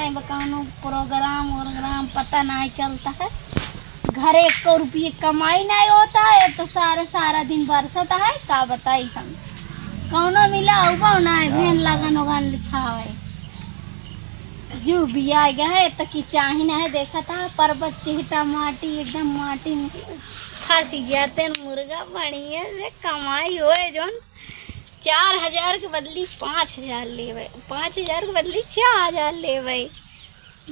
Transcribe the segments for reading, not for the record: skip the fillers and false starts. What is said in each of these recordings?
है बकानो प्रोग्राम वोग्राम पता नहीं चलता है। घर 1 रुपये कमाई नहीं होता है तो सारा दिन बरसता है। का बताई हम कौनो मिला हुआ नहीं भेन लगन उगन लिखा है जो बिया गया है तो कि चाही ना है देखा था पर्वत चिहटा माटी एकदम माटी में फांसी जाते मुर्गा बढ़िया से कमाई होए जोन 4000 के बदली 5000 लेवे 5000 के बदली 6000 लेवे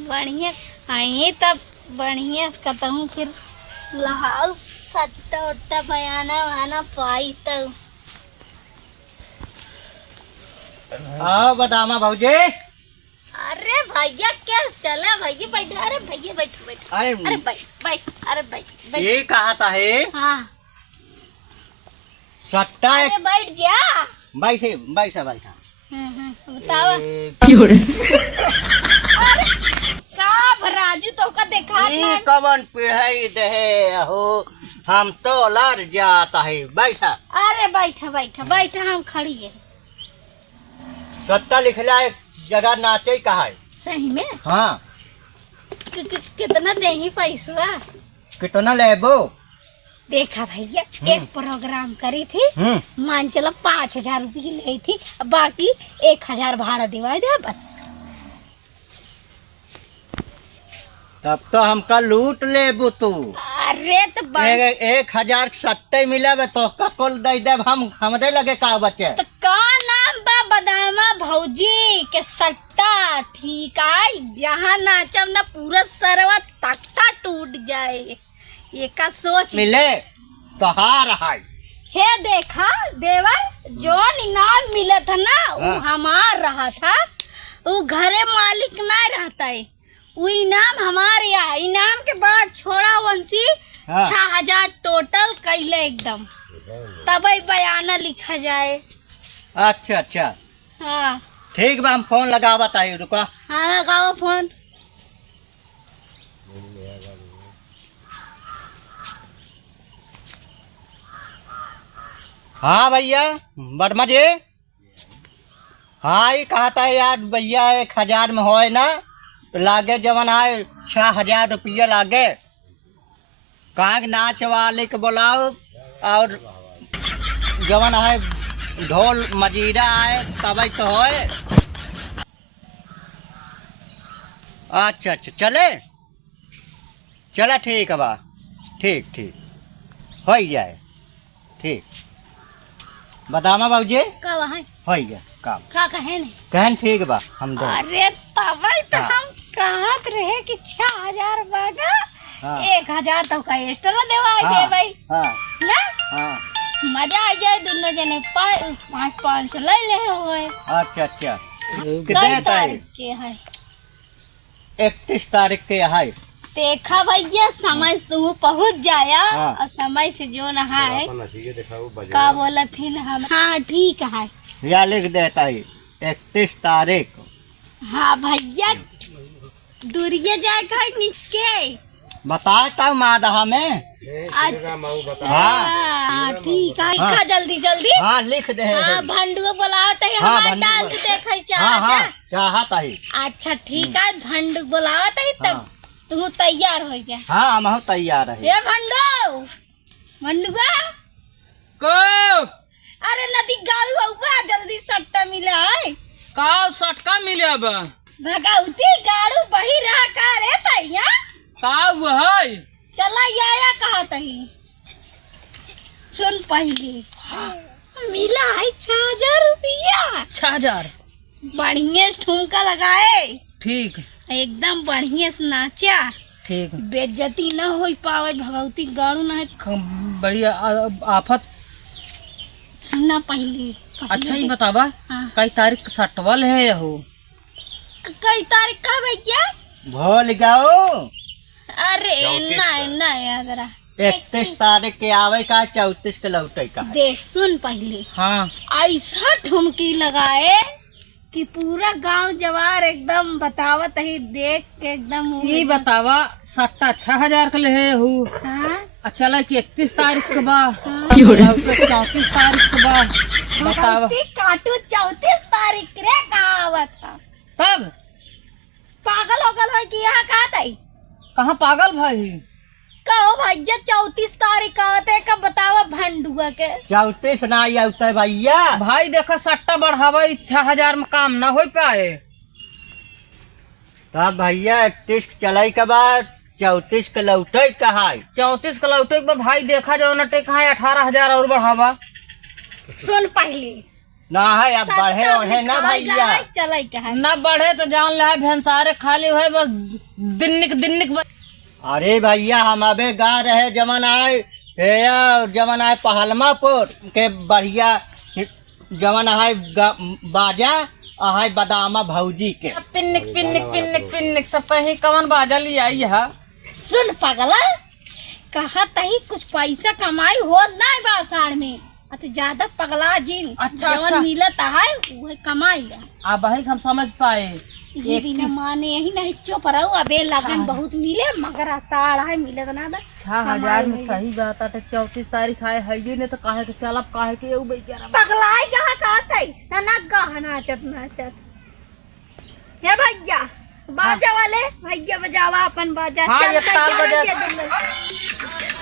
बढ़िया आई तब बढ़िया कहूँ फिर लहाऊ सट्टा उट्टा बयाना वहाना पाई तब आओ बदामा भाऊजी। अरे भैया क्या चला भैया बैठा। अरे भैया बैठो बैठो। अरे बैठ अरे बैठ ये कहा था है हाँ सट्टा अरे बैठ जा बैठा बतावा अरे का भराजू तो का देखा ये कवन पिढ़ाई दे हो हम तो लड़ जाता है बैठा। अरे बैठा हम खड़ी है। सट्टा लिखला एक जगह नाचे कहा है सही में हाँ कितना देही पैसा कितना लेबो देखा भैया एक प्रोग्राम करी थी मान चलो 5000 रुपये ली थी बाकी 1000 भाड़ा दिवा दे बस। तब तो हमका लूट लेबू तू। अरे तो 1000 सट्टे मिले तो कुल दे दे हम हमरे लगे का बचे तो का नाम बा बदामा भौजी के सट्टा ठीक है जहाँ नाचब ना पूरा सरवा तख्ता टूट जाए ये का सोच मिले तो हार है हे देखा देवर जो इनाम मिला था ना वो हमार रहा था वो घरे मालिक नहीं रहता है वो इनाम हमारे यहाँ इनाम के बाद छोड़ा वंशी 6000 टोटल कैले एकदम तब बयाना लिखा जाए। अच्छा हाँ ठीक बा हम फोन लगावत आई रुका। हाँ लगाओ फोन। हाँ भैया वर्मा जी हाँ ये कहता है यार भैया 1000 में होए ना लागे जवन आए 6000 रुपया लागे काग नाच वाले के बुलाओ और जवन है ढोल मजीरा आए तब तो होए। अच्छा चले ठीक है बा ठीक हो जाए ठीक बदामा बाबूजी का वहाँ हो गया काम का कहे नहीं कहन ठीक बा हम दो। अरे तब तो हम कहत रहे कि 6000 बागा 1000 तो का एक्स्ट्रा देवा दे भाई ना मजा आ जाए दोनों जने 500 ले ले होए। अच्छा कितने तारीख के है 31 तारीख के है देखा भैया समय तुम पहुँच जाया और समय से जो नहा है का बोला थे ना हम हाँ ठीक है या लिख देता है 31 तारीख। हाँ भैया दूरिया जाए का नीचे बताता मादहा में। हाँ ठीक है जल्दी हाँ लिख दे। हाँ भंडुआ बुलाओ तो हमारे डाल देखे चाहता है। अच्छा ठीक है भंडु बुलाओ तो तब तुम तैयार हो जाए। हाँ हम तैयार है। ये भंडुआ को अरे नदी गाड़ी हुआ जल्दी सट्टा मिला है का सटका मिले अब भगाउती गाड़ू बही रहा का रे तैया का हुआ है चला आया कहा तही सुन पहले मिला है 6000 रुपया 6000 बढ़िया ठुमका लगाए ठीक एकदम बढ़िया से नाचा ठीक बेइज्जती न हो पावे भगवती गाड़ू न बढ़िया आफत सुनना पहले अच्छा ही बतावा कई तारीख सटवल है हो कई तारीख का भैया भूल जाओ। अरे नहीं अगर 31 तारीख के आवे का 34 के लौटे का देख सुन पहले हाँ ऐसा ठुमकी लगाए कि पूरा गांव जवार एकदम बतावत है देख के एकदम ये बतावा सट्टा 6000 के ले हो चला कि 31 तारीख के बा 34 तारीख के बा बतावा काटू 34 तारीख रे कहावत तब पागल हो गल है कि यहाँ का तई कहाँ पागल भाई? कहो भैया 34 तारीख आते कब बतावा भंडुआ के 34 ना आते भैया। भाई देखो सट्टा बढ़ावा 6,000 में काम ना हो पाए। तब भैया 31 चलाई के बाद 34 के लौटे कहा 34 का लौटे के भाई देखा जाओ न टेक है 18,000 और बढ़ावा। सुन पहले ना है अब बढ़े ओढ़े ना भैया। चलाई कहा न बढ़े तो जान ले भेंसारे खाली हुए बस दिन्निक अरे भैया हम अबे गा रहे जमन आए जमन आए पहलमापुर के बढ़िया जमन आए बाजा आहे बदामा भौजी के पिन्निक सब कहीं कवन बाजा लिया है। सुन पगला कहा तही कुछ पैसा कमाई हो ना बासाड़ में तो ज्यादा पगला जिन अच्छा, जवन अच्छा। मिलत है वह कमाई अब भाई हम समझ पाए। ये भी न माने यही नहीं चुप रहो अबे लगन बहुत मिले मगर आषाढ़ है मिलत ना बा 6,000 में सही बात है। 34 तारीख आए है ये नहीं तो काहे के चलब काहे के उ बेचारा पगलाई जहाँ कहते सना गहना चत नाचत हे भैया बाजा वाले भैया बजावा अपन बाजा हाँ, चल एक ताल भैया, बजा। भैया,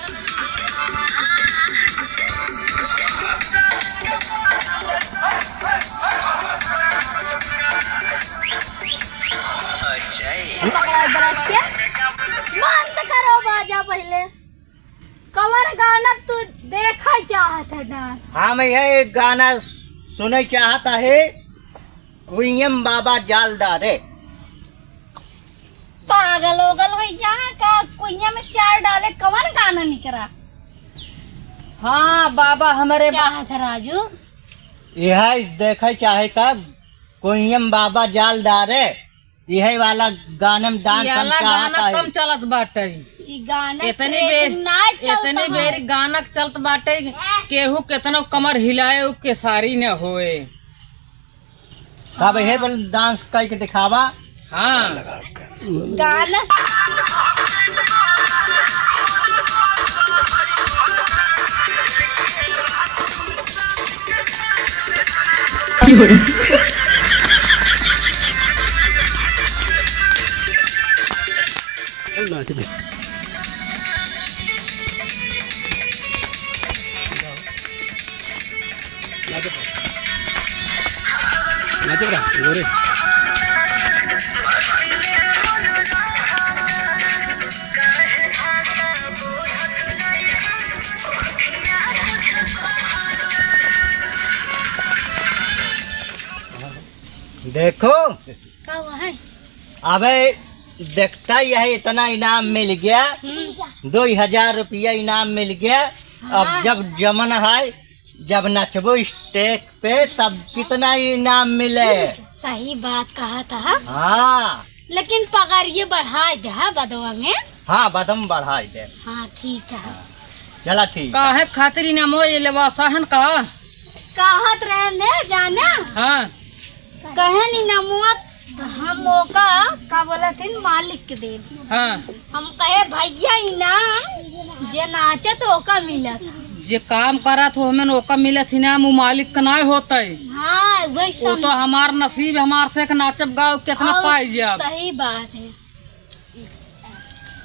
पगला बरसिया बंद करो बाजा पहले कवर गाना तू देखा चाहत है डांस हम यह गाना सुने चाहता है कुइयम बाबा जालदारे। पागल हो गल भैया का कुइया में चार डाले कवन गाना निकला हाँ बाबा हमारे चाहत है राजू यह देखे चाहता कुइयम बाबा जालदारे यही वाला गाने में डांस हम वाला चाहता गाना है। कम चलत बाटे ई गाना इतनी ट्रेंडिंग ना चलता है। बेर गाना चलत बाटे केहू केतनो कमर हिलाए उ के सारी न होए। तब यही वाला डांस करके दिखावा। हाँ गाना देखो का हुआ है अबे देखता यह इतना इनाम मिल गया 2,000 रुपया इनाम मिल गया। अब जब जमन है जब नचबो स्टेज पे तब कितना इनाम मिले। सही बात कहा था हाँ लेकिन पगार ये बढ़ा दे बदवा में हाँ बदम बढ़ाई दे। हाँ ठीक है का चला ठीक है। है खातिर इनामो ये लेवा सहन का कहत रहने जाना हाँ कहे नी नमुआ हम मौका का बोला थे मालिक के दे हाँ हम कहे भैया इनाम जे नाचत ओका मिलत जे काम करा तो हमें ओका मिलत इनाम उ मालिक का नहीं होता है। हाँ वही वो तो हमार नसीब हमार से नाचब गाओ कितना पाई जाब। सही बात है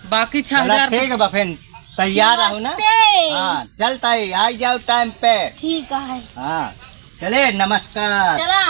बाकी चला 6,000 ठीक है बफेन तैयार रहो ना। नमस्ते। हाँ चलता है आ जाओ टाइम पे। ठीक है हाँ चले नमस्कार। चला